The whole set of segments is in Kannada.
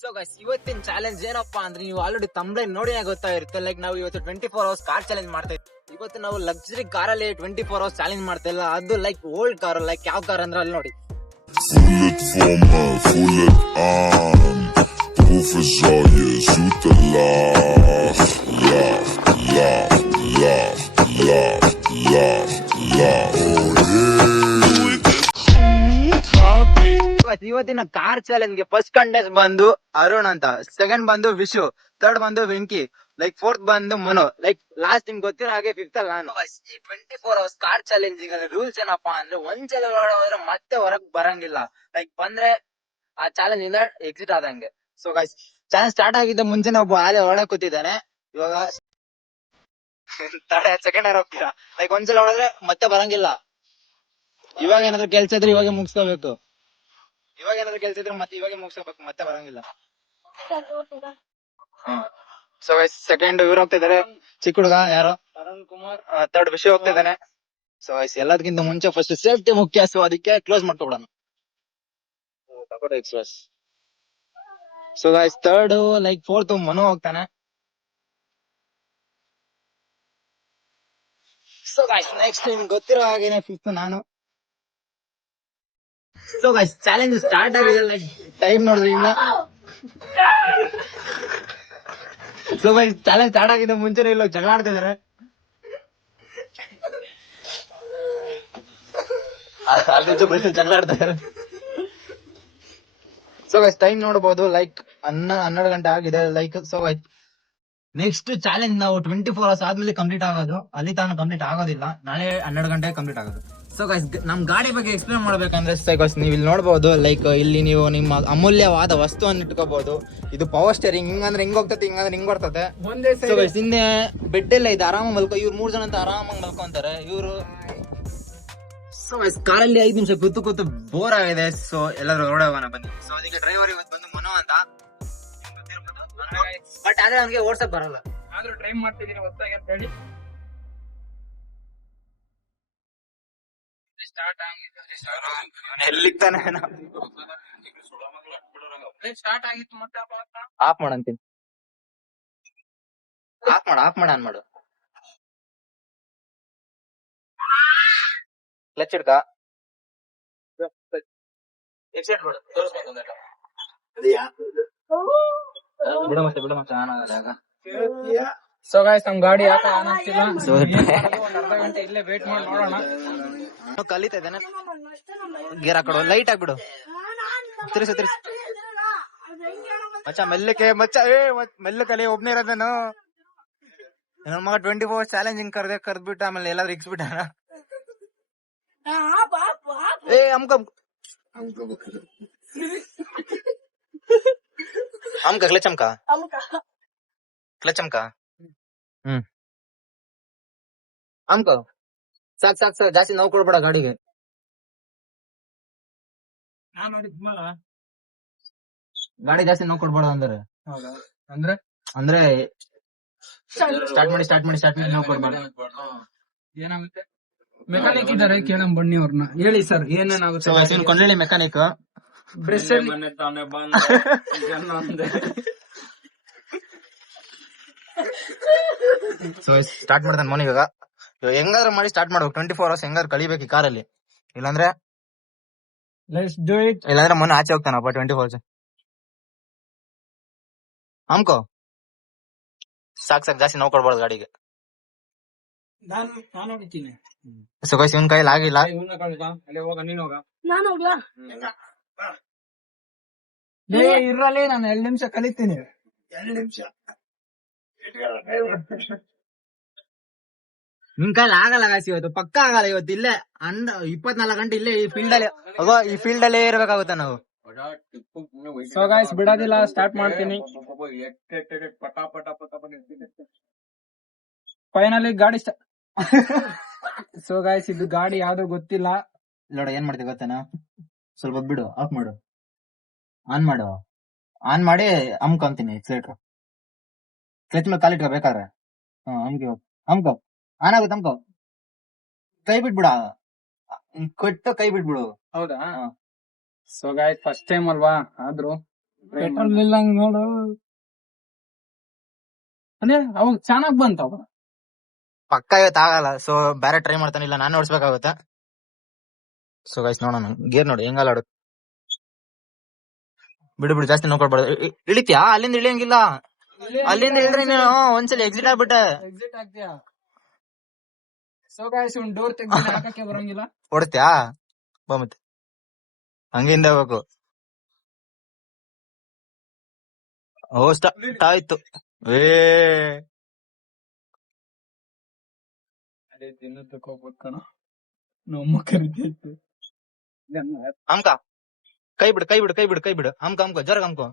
ಸೊ ಗೈಸ್ ಇವತ್ತಿನ ಚಾಲೆಂಜ್ ಏನಪ್ಪಾ ಅಂದ್ರೆ ನೀವು ಆಲ್ರೆಡಿ ತಮ್ಮದೇ ನೋಡಿ ಗೊತ್ತಾಗಿರುತ್ತೆ. ಲೈಕ್ ನಾವು ಇವತ್ತು 24 hours ಕಾರ್ ಚಾಲೆಂಜ್ ಮಾಡ್ತಾ ಇದ್ವಿ. ಇವತ್ತು ನಾವು ಲಕ್ಸುರಿ ಕಾರಲ್ಲಿ 24 hours ಚಾಲೆಂಜ್ ಮಾಡ್ತಾ ಇಲ್ಲ. ಅದು ಲೈಕ್ ಓಲ್ಡ್ ಕಾರ್. ಲೈಕ್ ಯಾವ ಕಾರ್ ಅಂದ್ರೆ ಅಲ್ಲಿ ನೋಡಿ, ಇವತ್ತಿನ ಕಾರ್ ಚಾಲೆಂಜ್ ಗೆ ಫಸ್ಟ್ ಕಂಟೆಸ್ಟ್ ಬಂದು ಅರುಣ್ ಅಂತ, ಸೆಕೆಂಡ್ ಬಂದು ವಿಶು, ಥರ್ಡ್ ಬಂದು ವೆಂಕಿ, ಲೈಕ್ ಫೋರ್ತ್ ಬಂದು ಮನು, ಲೈಕ್ ಲಾಸ್ಟ್ ನಿಮ್ಗೆ ಗೊತ್ತಿರೋ ಹಾಗೆ ಫಿಫ್ತ್ ಅಲ್ಲಿ ನಾನು. 24 hours ಕಾರ್ ಚಾಲೆಂಜ್ ರೂಲ್ಸ್ ಏನಪ್ಪಾ ಅಂದ್ರೆ ಒಂದ್ಸಲ ಹೋದ್ರೆ ಮತ್ತೆ ಹೊರಗ್ ಬರಂಗಿಲ್ಲ. ಲೈಕ್ ಬಂದ್ರೆ ಆ ಚಾಲೆಂಜ್ ಇಂದ ಎಕ್ಸಿಟ್ ಆದಂಗೆ. ಸೊ ಗೈಸ್ ಚಾಲೆಂಜ್ ಸ್ಟಾರ್ಟ್ ಆಗಿದ್ದ ಮುಂಚೆನೆ ಒಬ್ಬ ಆಲೆ ಒಳಗೆ ಕೂತಿದ್ದಾನೆ. ಇವಾಗ ಸೆಕೆಂಡ್ ಇಯರ್ ಹೋಗ್ತೀರಾ. ಲೈಕ್ ಒಂದ್ಸಲ ಹೊಡೆದ್ರೆ ಮತ್ತೆ ಬರಂಗಿಲ್ಲ. ಇವಾಗ ಏನಾದ್ರು ಕೆಲ್ಸ ಇದ್ರೆ ಇವಾಗ ಮುಗಿಸ್ಕೋಬೇಕು. ಇವಾಗ ಏನಾದ್ರು ಕೆಲ್ಸ ಇದ್ರೆ ಮತ್ತೆ ಇವಾಗ ಮುಗಿಸ್ಕೋಬೇಕು, ಮತ್ತೆ ಬರಂಗಿಲ್ಲ. ಸೊ ಸೆಕೆಂಡ್ ಇವ್ರು ಹೋಗ್ತಿದ್ದಾರೆ, ಚಿಕ್ಕ ಹುಡುಗ ಯಾರು ಅರುಣ್ ಕುಮಾರ್, ಥರ್ಡ್ ವಿಷಯ ಹೋಗ್ತಿದ್ದಾನೆ. ಸೊ ಎಲ್ಲದಕ್ಕಿಂತ ಮುಂಚೆ ಫಸ್ಟ್ ಸೇಫ್ಟಿ ಮುಖ್ಯ. ಸೊ ಅದಕ್ಕೆ ಕ್ಲೋಸ್ ಮಾಡ್ಕೊಬಿಡೋಣ express. So guys third like fourth Manu ಹೋಗ್ತಾನೆ. ಸೊ ಗೈಸ್ ನೆಕ್ಸ್ಟ್ ನಿಮ್ಗೆ ಗೊತ್ತಿರೋ ಹಾಗೇನೆ ಫಿಫ್ತ್ ನಾನು. ಸೊ ಗೈಸ್ ಚಾಲೆಂಜ್ ಸ್ಟಾರ್ಟ್ ಆಗಿದೆ. ಲೈಕ್ ಟೈಮ್ ನೋಡಿದ್ರೆ ಇಲ್ಲ. ಸೊ ಗೈಸ್ ಚಾಲೆಂಜ್ ಸ್ಟಾರ್ಟ್ ಆಗಿದ್ದ ಮುಂಚೆನೆ ಇಲ್ಲ ಜಗಳ ಆಡ್ತಿದಾರೆ. ಜಗಳ ಆಡ್ತಿದಾರೆ. ಸೊ ಗೈಸ್ ಟೈಮ್ ನೋಡಬಹುದು, ಲೈಕ್ 12 ಗಂಟೆ ಆಗಿದೆ. Like so guys next challenge ನಾವು 24 hours ಆದ್ಮೇಲೆ ಕಂಪ್ಲೀಟ್ ಆಗೋದು. ಅಲ್ಲಿ ತಾನು ಕಂಪ್ಲೀಟ್ ಆಗೋದಿಲ್ಲ. ನಾಳೆ 12 ಗಂಟೆಗೆ ಕಂಪ್ಲೀಟ್ ಆಗೋದು. ಸೊ ಗೈಸ್ ನಮ್ ಗಾಡಿ ಬಗ್ಗೆ ಎಕ್ಸ್ಪ್ಲೇನ್ ಮಾಡ್ಬೇಕಂದ್ರೆ ಗೈಸ್ ನೀವು ಇಲ್ಲಿ ನೋಡಬಹುದು. ಲೈಕ್ ಇಲ್ಲಿ ನೀವು ನಿಮ್ಮ ಅಮೂಲ್ಯವಾದ ವಸ್ತುವನ್ನು ಇಟ್ಕೋಬಹುದು. ಇದು ಪವರ್ ಸ್ಟೇರಿಂಗ್. ಹಿಂಗಂದ್ರೆ ಹಿಂಗ್ ಹೋಗ್ತದೆ, ಹಿಂಗಂದ್ರೆ ಹಿಂಗ್ ಬರ್ತದೆ. ಸೊ ಗೈಸ್ ಹಿಂದೆ ಬೆಡ್ ಎಲ್ಲ ಇದೆ, ಆರಾಮಾಗಿ ಮಲ್ಕೋ. ಇವ್ರು 3 ಜನ ಅಂತ ಆರಾಮಾಗಿ ಮಲ್ಕೊಂತಾರೆ ಇವ್ರು. ಸೊ ಗೈಸ್ ಕಾರಲ್ಲಿ 5 ನಿಮಿಷ ಕೂತು ಬೋರ್ ಆಗಿದೆ. ಸೊ ಎಲ್ಲರೂ ಹೊರಡೆ ಹೋಗೋಣ ಬನ್ನಿ. ಸೊ ಅದಕ್ಕೆ ಡ್ರೈವರ್ ಇವತ್ತು ಬಂದು ಮನು ಅಂತ. ಬಟ್ ಆದ್ರೆ ಅವ್ನಿಗೆ ಓಡ್ಸಕ್ ಬರಲ್ಲ. ಆದ್ರೂ ಡ್ರೈವ್ ಮಾಡ್ತಿದ್ದೀನಿ ಹೊತ್ತಾಗಿ ಅಂತ ಹೇಳಿ. ಸ್ಟಾರ್ಟ್ ಎಲ್ಲಿಗ್ತಾನೆ ಸ್ಟಾರ್ಟ್ ಆಗಿತ್ತು. ಮತ್ತೆ ಆಫ್ ಮಾಡಂತೀನಿ. ಆಫ್ ಮಾಡ ಆನ್ ಮಾಡು. ಕ್ಲಚ್ ಹಿಡ್ಕ. ಎಕ್ಸೈಟ್ ಮಾಡು. ಬಿಡ ಮತ್ತೆ ಆನ್ ಆಗಲ್ಲ ಆಗ. ಸೊ ಗೈಸ್ ನಮ್ ಗಾಡಿ ಯಾಕೆ ಆನ್ ಆಗ್ತಿಲ್ಲ? ಒಂದ್ ಅರ್ಧ ಗಂಟೆ ಇಲ್ಲೇ ವೇಟ್ ಮಾಡಿ ನೋಡೋಣ. ಕಲಿತಾ ಇದ್ದಾನೆ. Gear ಹಾಕೊಡು, light ಆಗ್ಬಿಡು. ತಿರ್ಸು ಮಚ್ಚ ಮೆಲ್ಲಕ್ಕೆ. ಮಚ್ಚ ಮೆಲ್ಲ ಕಲಿ. ಒಬ್ನೇ ಇರೋದೇನು ನನ್ನ ಮಗ 24 hours ಚಾಲೆಂಜಿಂಗ್ ಕರ್ದ್ಬಿಟ್ಟ. ಆಮೇಲೆ ಎಲ್ಲಾದ್ರೂ ಇಕ್ಸ್ಬಿಟ್ಟ. ಅಮ್ಕ ಕ್ಲಚ್ ಅಮ್ಕ. ಅಮ್ಕ ಸಾಕ್ ಜಾಸ್ತಿ ನೋವು ಕೊಡ್ಬೇಡ ಗಾಡಿಗೆ. ಗಾಡಿ ಜಾಸ್ತಿ ನೋವು ಕೊಡ್ಬೇಡ ಅಂದ್ರೆ ಸ್ಟಾರ್ಟ್ ಮಾಡಿ ನೋವು ಕೊಡ್ಬೇಡ. ಏನಾಗುತ್ತೆ? ಮೆಕ್ಯಾನಿಕ್ ಇದಾರೆ, ಕೇಳಂ ಬನ್ನಿ ಅವ್ರನ್ನ. ಹೇಳಿ ಸರ್ ಏನೇನಾಗುತ್ತೆ? Kondalli mechanic. Brush so start ಮಾಡ್ತಾನೆ ಮನೆ. ಇವಾಗ ಹೆಂಗಾದ್ರೂ ಮಾಡಿ ಸ್ಟಾರ್ಟ್ ಮಾಡ್ಬೇಕು. 24 hours ಹೆಂಗಾದ್ರು ಕಳಿಬೇಕು ಈ ಕಾರಲ್ಲಿ. ಇಲ್ಲಾಂದ್ರೆ ಮನೆ ಆಚೆ ಹೋಗ್ತಾನಪ್ಪ 24 hours. ಅಮ್ಕೋ ಸಾಕ್ ಜಾಸ್ತಿ ನೋವು ಕೊಡ್ಬಾರ್ದು ಗಾಡಿಗೆ. ಸೊ ಗೈಸ್ ಇವನ್ ಕೈಲಿ ಆಗಿಲ್ಲ. ಇರ್ರಲ್ಲಿ ನಾನು 2 ನಿಮಿಷ ಕಲಿತೀನಿ. 2 ನಿಮಿಷ ನಿನ್ ಕೈಲಿ ಆಗಲ್ಲ ಗಾಯ್ಸ್. ಇವತ್ತು ಪಕ್ಕ ಆಗಲ್ಲ. ಇವತ್ತು ಇಲ್ಲೇ 24 ಗಂಟೆ ಇಲ್ಲೇ ಈ ಫೀಲ್ಡ್ ಅಲ್ಲೇ ಇರ್ಬೇಕಾಗುತ್ತೆ ನಾವು. ಸೊ ಗಾಯ್ಸ್ ಬಿಡೋದಿಲ್ಲ, ಸ್ಟಾರ್ಟ್ ಮಾಡ್ತೀನಿ. ಫೈನಲಿ ಗಾಡಿ ಸೊ ಗಾಯ್ಸ್ ಇದು ಗಾಡಿ ಯಾವ್ದು ಗೊತ್ತಿಲ್ಲ. ನೋಡ ಏನ್ ಮಾಡ್ತೀವಿ ಗೊತ್ತೇನಾ? ಸ್ವಲ್ಪ ಬಿಡು, ಆಫ್ ಮಾಡು, ಆನ್ ಮಾಡಿ ಅಮ್ಕೊಂತೀನಿ ಎಕ್ಸಲೇಟರ್. ಕ್ಲಚ್ ಮೇಲೆ ಕಾಲಿಟ್ಕೋ ಬೇಕಾದ್ರೆ. ಅಮ್ಕೋ ಆನ್ ಆಗುತ್ತೆ. ಅಮ್ಕೋ ಕೈ ಬಿಟ್ಬಿಡ, ಕೊಟ್ಟು ಕೈ ಬಿಟ್ಬಿಡು. ಹೌದಾ? ಸೊ ಗಾಯ್ಸ್ ಫಸ್ಟ್ ಟೈಮ್ ಅಲ್ವಾ, ಆದ್ರೂ ಪೆಟ್ರೋಲ್ ನಿಲ್ಲಂಗ್ ನೋಡು. ಅಂದ್ರೆ ಅವಾಗ ಚೆನ್ನಾಗ್ ಬಂತ ಅವ. ಪಕ್ಕ ಇವತ್ತು ಆಗಲ್ಲ, ಸೊ ಬೇರೆ ಟ್ರೈ ಮಾಡ್ತಾನಿಲ್ಲ, ನಾನು ಓಡಿಸ್ಬೇಕಾಗುತ್ತೆ. ಸೊ ಗೈಸ್ ನೋಡೋಣ, ಗೇರ್ ನೋಡಿ ಹೆಂಗಲ್ಲ ಆಡುತ್ತೆ. ಬಿಡು ಬಿಡು, ಜಾಸ್ತಿ ನೋಡ್ಕೊಳ್ಬಾರ್ದು. ಇಳಿತ್ಯಾ? ಅಲ್ಲಿಂದ ಇಳಿಯಂಗಿಲ್ಲ. ಅಲ್ಲಿಂದ ಇಳಿದ್ರೆ ನೀನು ಒಂದ್ಸಲ ಎಕ್ಸಿಟ್ ಆಗ್ಬಿಟ್ಟೆ. ಎಕ್ಸಿಟ್ ಆಗ್ತೀಯಾ? ಸೊ ಗೈಸ್ ಒಂದ್ ಡೋರ್ ತೆಗ್ದು ಹಾಕಕ್ಕೆ ಬರಂಗಿಲ್ಲ. ಓಡಿಸ್ತ್ಯಾ? ಬಾ ಮತ್ತೆ ಹಂಗಿಂದ ಹೋಗ್ಬೇಕು. ಓ ಸ್ಟಾರ್ಟ್ ಆಯ್ತು. ಅದೇ ದಿನದಕ್ಕೆ ಹೋಗ್ಬೇಕು ಕಣ. ನಮ್ಮ ಕರಿತೈತೆ. ಹಮ್ಕ ಕೈ ಬಿಡು ಕೈ ಬಿಡು ಕೈ ಬಿಡು ಕೈ ಬಿಡು. ಹಮ್ಕ ಹಮ್ಕ ಜರಗ ಹಮ್ಕೋ.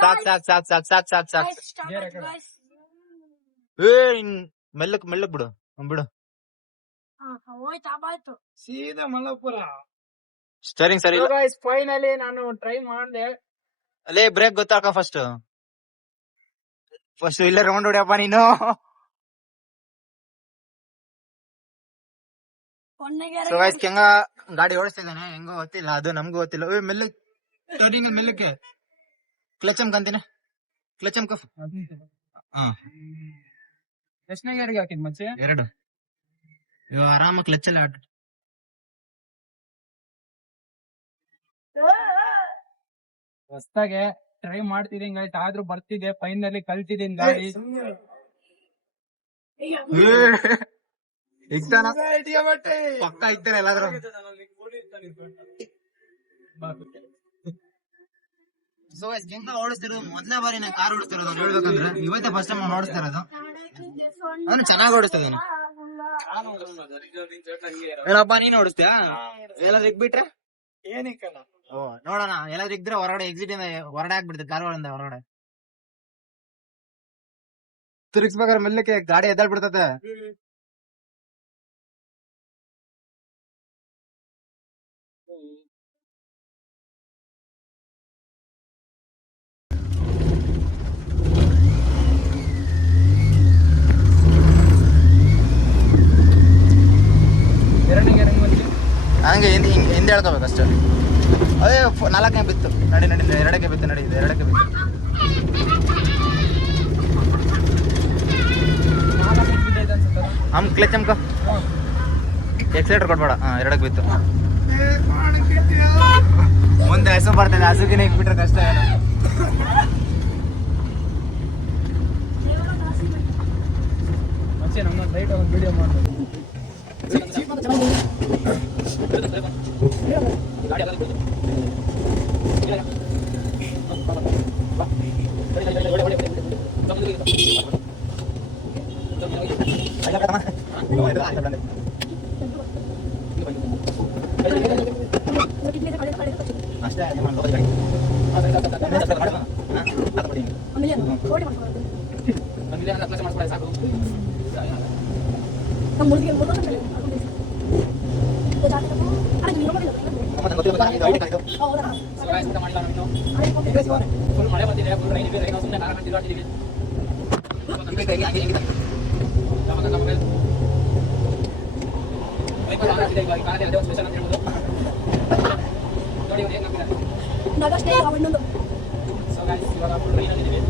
ಸಾಕ್ ಸಾಕ್ ಸಾಕ್ ಸಾಕ್ ಸಾಕ್ ಸಾಕ್ ಸಾಕ್. ಮೆಲ್ಲಕ್ ಮೆಲ್ಲಕ್ ಬಿಡು ಬಿಡು. ಸೀದಾ ಮಲ್ಲಾಪುರ. ಸ್ಟೇರಿಂಗ್ ಸರಿ. ಫೈನಲಿ ನಾನು ಟ್ರೈ ಮಾಡ್ದೆ. ಅಲ್ಲೇ ಬ್ರೇಕ್ ಗೊತ್ತಾಕ ಫಸ್ಟ್ ಇಲ್ಲೇ ರೌಂಡ್ ಹೊಡಿಯಪ್ಪ ನೀನು. ಸೊ ಗೈಸ್ ಹೆಂಗ ಗಾಡಿ ಓಡಿಸ್ತಿದ್ದಾನೆ, ಹೆಂಗೋ ಗೊತ್ತಿಲ್ಲ, ಅದು ನಮ್ಗೂ ಗೊತ್ತಿಲ್ಲ. ಮೆಲ್ಲ ಸ್ಟಾರ್ಟಿಂಗ್ ಮೆಲ್ಲಕ್ಕೆ ಕ್ಲಚ್ ಅಂತೀನಿ, ಕ್ಲಚ್ ಅಮ್ಕ. ಎಷ್ಟನೇ ಗೇರ್ಗೆ ಹಾಕಿದ್ ಮಚ್ಚೆ? 2. ಇವ ಆರಾಮ ಕ್ಲಚ್ ಅಲ್ಲಿ ಆಟ. ಹೊಸ್ದಾಗೆ ಟ್ರೈ ಮಾಡ್ತಿದ್ದೀನಿ ಗೈಸ್, ಆದ್ರೂ ಬರ್ತಿದೆ. ಫೈನಲಿ ಕಲ್ತಿದ್ದೀನಿ ಗಾಡಿ. ಪಕ್ಕ ಇದ್ದಾರೆ ಎಲ್ಲಾದ್ರೂ. ಸೊ ಹೆಂಗ ಓಡಿಸ್ತಿರೋದು, ಮೊದಲನೇ ಬಾರಿ ನಾನು ಕಾರ್ ಓಡಿಸ್ತಿರೋದು ಹೇಳ್ಬೇಕಂದ್ರೆ. ಇವತ್ತೇ ಫಸ್ಟ್ ಟೈಮ್ ನಾನು ಓಡಿಸ್ತಾ ಇರೋದು. ಅವನು ಚೆನ್ನಾಗಿ ಓಡಿಸ್ತಿದ್ದಾನೆ. ಏನಪ್ಪ ನೀನ್ ಓಡಿಸ್ತೀಯಾ? ಎಲ್ಲಾದ್ರೂ ಇಕ್ಬಿಟ್ರೆ ಏನಿಕ್ಕಲ್ಲ. ಓ ನೋಡೋಣ, ಎಲ್ಲಾದ್ರೂ ಇದ್ರೆ ಹೊರಗಡೆ ಎಕ್ಸಿಟ್ ಇಂದ ಹೊರಗಡೆ ಹಾಕ್ಬಿಡ್ತೀವಿ, ಕಾರ್ ಒಳಗಿಂದ ಹೊರಗಡೆ ತಿರುಗಿಸ್ಬೇಕಾದ್ರೆ ಮೆಲ್ಲಕ್ಕೆ ಗಾಡಿ ಎದ್ದಾಳ್ಬಿಡ್ತದೆ. ಹಂಗೆ ಹಿಂದೆ ಹೇಳ್ಕೋಬೇಕು ಅಷ್ಟೇ. ಅದೇ 4ನೇ ಬಿತ್ತು, ನಡಿ ನಡಿ 2ಕ್ಕೆ ಬಿತ್ತು, ನಡಿ 2ಕ್ಕೆ ಬಿತ್ತು. ಕ್ಲಚ್ ಅಮ್ಕ, ಎಕ್ಸೈಟರ್ ಕೊಡ್ಬೇಡ. 2ಕ್ಕೆ ಬಿತ್ತು. ಮುಂದೆ ಹಸು ಬರ್ತದೆ, ಹಸುಗಿನ ಇಕ್ಬಿಟ್ರೆ ಕಷ್ಟ. ಮಚ್ಚೆ ನಮ್ಮ ಲೈಟ್ ಒಂದು ವಿಡಿಯೋ ಮಾಡ್ಬೋದು. ಮಳೆ ಬಂದಿದೆ, ಫುಲ್ ರೈನ್ ಇದೆ. ಸುಮ್ಮನೆ ಕಾರ ತಿರುಗಾಡ್ತಿದೀವಿ. ಸ್ಪೆಷಲ್ ಅಂತ ಹೇಳ್ಬೋದು. ನೋಡಿ ಹೇಗೆ ಸೊ ಗೈಸ್ ಇವಾಗ ಫುಲ್ ರೈನ್ ಅಲ್ಲಿ ಇದೀವಿ.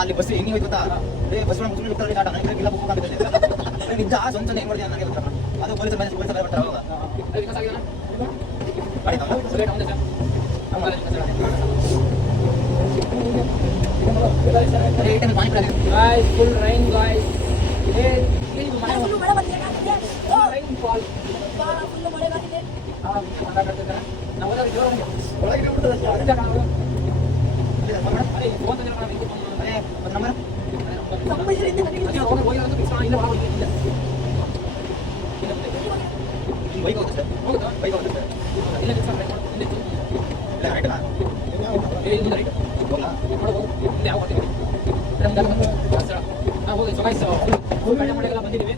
ಅಲ್ಲಿ ಬಸ್ ಹೆಂಗೆ ಹೋಯ್ತಾ, ಬಸ್ ನಿಜ ಸ್ವಂತ ಹೆಂಗ್ ಮಾಡಿದೆ ನನಗೆ ಗೊತ್ತಲ್ಲ. ಅದು ಪೊಲೀಸ್ ಬರ್ತಾರೆ ಅವಾಗ ಫುಲ್ ರೈನ್ ಗಾಯ್ಸ್. ಬಂದಿದ್ದೀವಿ.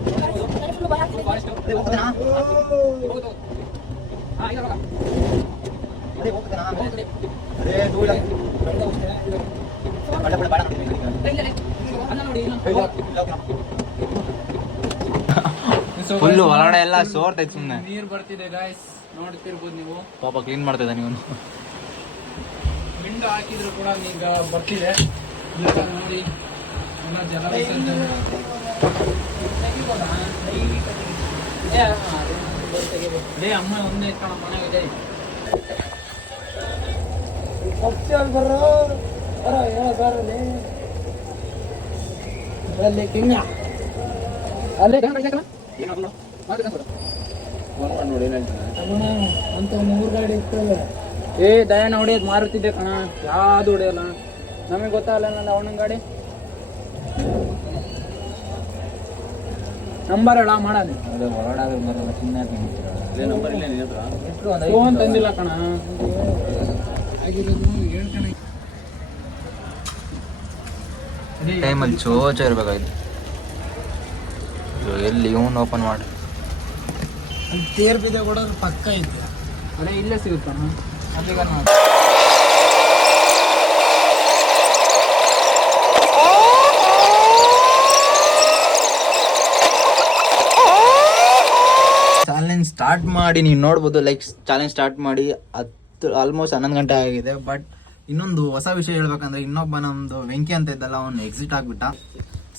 ಫುಲ್ಲು ಹೊರಗಡೆ ಎಲ್ಲ ಸೋರ್ತೈತೆ ಸುಮ್ಮನೆ. ನೀರ್ ಬರ್ತಿದೆ ಗಾಯ್ಸ್, ನೋಡ್ತಿರ್ಬೋದು ನೀವು. ಪಾಪ ಕ್ಲೀನ್ ಮಾಡ್ತಿದ್ದ ನೀವು. ವಿಂಡೋ ಹಾಕಿದ್ರು ಕೂಡ ಈಗ ಬರ್ತಿದೆ. ಈಗ ನೋಡಿ ಎಲ್ಲ ಜಲ ಅಮ್ಮ ಒಂದೇ ಕಣ ಮನೆಗಿದೆ. ಏ ದಯಾನ ಹೊಡಿಯೋದು ಮಾರುತ್ತಿದ್ದೆ ಕಣ, ಯಾವ್ದು ಹೊಡೆಯಲ್ಲ. ನಮಗೆ ಗೊತ್ತಾಗಲ್ಲ ಅವನ ಗಾಡಿ ನಂಬರ್ ಹೇಳ ಮಾಡೋದು. ಫೋನ್ ತಂದಿಲ್ಲ ಕಣ. ಟೈಮಲ್ಲಿ ಚೋಚ ಇರ್ಬೇಕಾಯ್ತು. ಎಲ್ಲಿ ಇವನು ಓಪನ್ ಮಾಡಿ ತೇರ್ ಬಿದ್ದೆ ಕೂಡ ಪಕ್ಕ ಐತೆ. ಅದೇ ಇಲ್ಲೇ ಸಿಗುತ್ತಣ್ಣ. ಅದೀಗ ಚಾಲೆಂಜ್ ಸ್ಟಾರ್ಟ್ ಮಾಡಿ ನೀವು ನೋಡ್ಬೋದು. ಲೈಕ್ ಚಾಲೆಂಜ್ ಸ್ಟಾರ್ಟ್ ಮಾಡಿ ಆಲ್ಮೋಸ್ಟ್ 11 ಗಂಟೆ ಆಗಿದೆ. ಬಟ್ ಇನ್ನೊಂದು ಹೊಸ ವಿಷಯ ಹೇಳ್ಬೇಕಂದ್ರೆ, ಇನ್ನೊಬ್ಬ ನಮ್ದು ವೆಂಕಿ ಅಂತ ಇದ್ದಲ್ಲ, ಅವ್ನು ಎಕ್ಸಿಟ್ ಆಗ್ಬಿಟ್ಟ.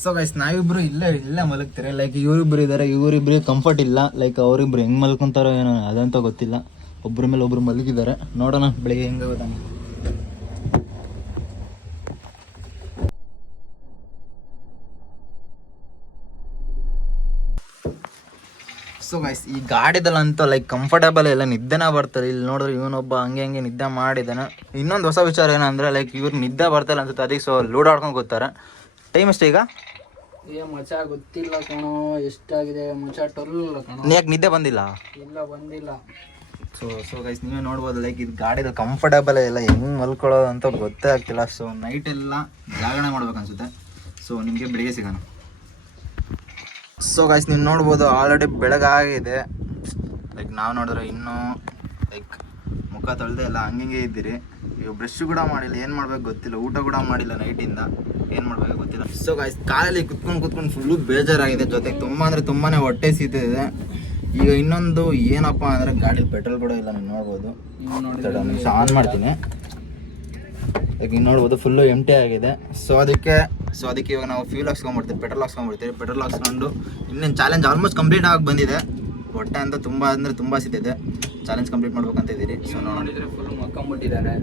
ಸೊ ಗೈಸ್ ನಾವಿಬ್ರು ಇಲ್ಲೇ ಮಲಗ್ತಾರೆ. ಲೈಕ್ ಇವರಿಬ್ರು ಇದಾರೆ, ಇವರಿಬ್ರಿಗೆ ಕಂಫರ್ಟ್ ಇಲ್ಲ. ಲೈಕ್ ಅವರಿಬ್ರು ಹೆಂಗ್ ಮಲ್ಕೊಂತಾರೋ ಏನೋ ಅದಂತ ಗೊತ್ತಿಲ್ಲ. ಒಬ್ರ ಮೇಲೆ ಒಬ್ರು ಮಲಗಿದ್ದಾರೆ. ನೋಡೋಣ ಬೆಳಿಗ್ಗೆ ಹೆಂಗ ಗೊತ್ತಾಗ. ಸೊ ಗೈಸ್ ಈ ಗಾಡಿದಲ್ಲಂತೂ ಲೈಕ್ ಕಂಫರ್ಟಬಲ್ ಎಲ್ಲ ನಿದ್ದೆನ ಬರ್ತದೆ. ಇಲ್ಲಿ ನೋಡಿದ್ರೆ ಇವನೊಬ್ಬ ಹಂಗೆ ನಿದ್ದೆ ಮಾಡಿದ್ದಾನೆ. ಇನ್ನೊಂದು ಹೊಸ ವಿಚಾರ ಏನಂದ್ರೆ, ಲೈಕ್ ಇವ್ರು ನಿದ್ದೆ ಬರ್ತಾಯಿಲ್ಲ ಅನ್ಸುತ್ತೆ. ಅದಕ್ಕೆ ಸೊ ಲೂಡ್ ಆಡ್ಕೊಂಡು ಕೂತಾರೆ. ಟೈಮ್ ಎಷ್ಟು ಈಗ? ಮಚ ಗೊತ್ತಿಲ್ಲ ಕಣೋ ಎಷ್ಟಾಗಿದೆ. ಮಚ 12 ಕಣೋ. ಯಾಕೆ ನಿದ್ದೆ ಬಂದಿಲ್ಲ? ಇಲ್ಲ ಬಂದಿಲ್ಲ. ಸೊ ಗೈಸ್ ನೀವೇ ನೋಡ್ಬೋದು. ಲೈಕ್ ಇದು ಗಾಡಿದ ಕಂಫರ್ಟಬಲ್ ಎಲ್ಲ ಹೆಂಗೆ ಮಲ್ಕೊಳ್ಳೋದು ಅಂತ ಗೊತ್ತೇ ಆಗ್ತಿಲ್ಲ. ಸೊ ನೈಟ್ ಎಲ್ಲ ಜಾಗರಣೆ ಮಾಡ್ಬೇಕು ಅನ್ಸುತ್ತೆ. ಸೊ ನಿಮಗೆ ಬೆಳಿಗ್ಗೆ ಸಿಗೋಣ. ಸೊ ಗೈಸ್ ನೀವು ನೋಡ್ಬೋದು ಆಲ್ರೆಡಿ ಬೆಳಗಾಗಿದೆ. ಲೈಕ್ ನಾವು ನೋಡಿದ್ರೆ ಇನ್ನೂ ಲೈಕ್ ಮುಖ ತೊಳೆದೇ ಇಲ್ಲ, ಹಂಗೆ ಇದ್ದೀರಿ. ಈಗ ಬ್ರಷ್ ಕೂಡ ಮಾಡಿಲ್ಲ, ಏನು ಮಾಡ್ಬೇಕು ಗೊತ್ತಿಲ್ಲ. ಊಟ ಕೂಡ ಮಾಡಿಲ್ಲ ನೈಟಿಂದ, ಏನು ಮಾಡ್ಬೇಕು ಗೊತ್ತಿಲ್ಲ. ಸೊ ಗೈಸ್ ಕಾಲಲ್ಲಿ ಕುತ್ಕೊಂಡು ಫುಲ್ಲು ಬೇಜಾರಾಗಿದೆ. ಜೊತೆಗೆ ತುಂಬ ಅಂದರೆ ತುಂಬಾ ಹೊಟ್ಟೆ ಸೀತಿದೆ. ಈಗ ಇನ್ನೊಂದು ಏನಪ್ಪ ಅಂದರೆ, ಗಾಡೀಲಿ ಪೆಟ್ರೋಲ್ ಕೂಡ ಇಲ್ಲ. ನೀವು ನೋಡ್ಬೋದು. ನಿಮಿಷ ಆನ್ ಮಾಡ್ತೀನಿ. ಈಗ ನೋಡ್ಬೋದು ಫುಲ್ಲು ಎಂಟಿ ಆಗಿದೆ. ಸೊ ಅದಕ್ಕೆ ಇವಾಗ ನಾವು ಫ್ಯೂಲ್ ಹಾಕ್ಸ್ಕೊಂಡ್ಬಿಡ್ತೀವಿ, ಪೆಟ್ರೋಲ್ ಹಾಕ್ಸ್ಕೊಂಡ್ಬಿಡ್ತೀವಿ. ಪೆಟ್ರೋಲ್ ಹಾಕ್ಸ್ಕೊಂಡು ಇನ್ನೇನು ಚಾಲೆಂಜ್ ಆಲ್ಮೋಸ್ಟ್ ಕಂಪ್ಲೀಟ್ ಆಗಿ ಬಂದಿದೆ. ಹೊಟ್ಟೆ ಅಂತ ತುಂಬ ಅಂದರೆ ತುಂಬ ಸಿಗ್ತಿದೆ. ಚಾಲೆಂಜ್ ಕಂಪ್ಲೀಟ್ ಮಾಡ್ಬೇಕಂತ ಇದ್ದೀರಿ. ಸೊ ನೋಡಿದ್ರೆ ಫುಲ್ ಮಕ್ಕೊಂಬಿಟ್ಟಿದ್ದಾನೆ.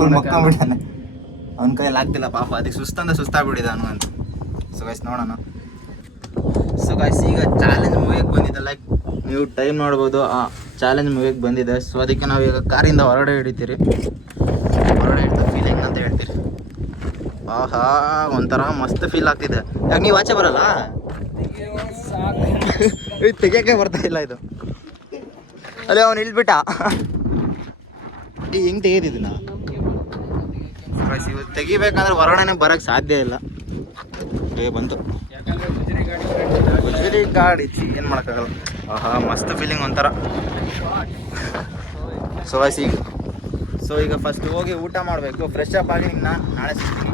ಫುಲ್ ಮಕ್ಕೊಂಬಿಟ್ಟಿದ್ದಾನೆ. ಅವ್ನ ಕೈಯಲ್ಲಿ ಆಗ್ತಿಲ್ಲ ಪಾಪ. ಅದಕ್ಕೆ ಸುಸ್ತಾಗ್ಬಿಟ್ಟಿದೆ ಅವನು ಅಂತ. ಸೊ ಗೈಸ್ ನೋಡೋಣ. ಸೊ ಗೈಸ್ ಈಗ ಚಾಲೆಂಜ್ ಮುಗಿಯಕ್ಕೆ ಬಂದಿದೆ. ಲೈಕ್ ನೀವು ಟೈಮ್ ನೋಡ್ಬೋದು, ಆ ಚಾಲೆಂಜ್ ಮುಗಿಯಕ್ಕೆ ಬಂದಿದೆ. ಸೊ ಅದಕ್ಕೆ ನಾವೀಗ ಕಾರಿಂದ ಹೊರಗಡೆ ಹಿಡಿತೀರಿ. ಹೊರಗಡೆ ಹಿಡಿದ ಫೀಲಿಂಗ್ ಅಂತ ಹೇಳ್ತೀರಿ. ಆಹಾ ಒಂಥರ ಮಸ್ತ್ ಫೀಲ್ ಆಗ್ತಿದೆ. ಯಾಕೆ ನೀವು ಆಚೆ ಬರಲ್ಲ? ಇದು ತೆಗಿಯೋಕ್ಕೆ ಬರ್ತಾ ಇಲ್ಲ ಇದು. ಅಲ್ಲೇ ಅವ್ನು ಇಳ್ಬಿಟ್ಟ. ಹೆಂಗೆ ತೆಗೆದಿದ್ದೀನ? ಇವು ತೆಗಿಬೇಕಂದ್ರೆ ಹೊರಗಡೆ ಬರೋಕ್ಕೆ ಸಾಧ್ಯ ಇಲ್ಲ. ಬಂತು ಗುಜರಿ ಗಾಡಿ, ಏನು ಮಾಡೋಕ್ಕಾಗಲ್ಲ. ಆಹಾ ಮಸ್ತ್ ಫೀಲಿಂಗ್ ಒಂಥರ. ಸೊ ಈಗ ಫಸ್ಟ್ ಹೋಗಿ ಊಟ ಮಾಡಬೇಕು. ಫ್ರೆಶ್ ಅಪ್ ಆಗಿ ನಾಳೆ ಸಿಗ್ತೀನಿ.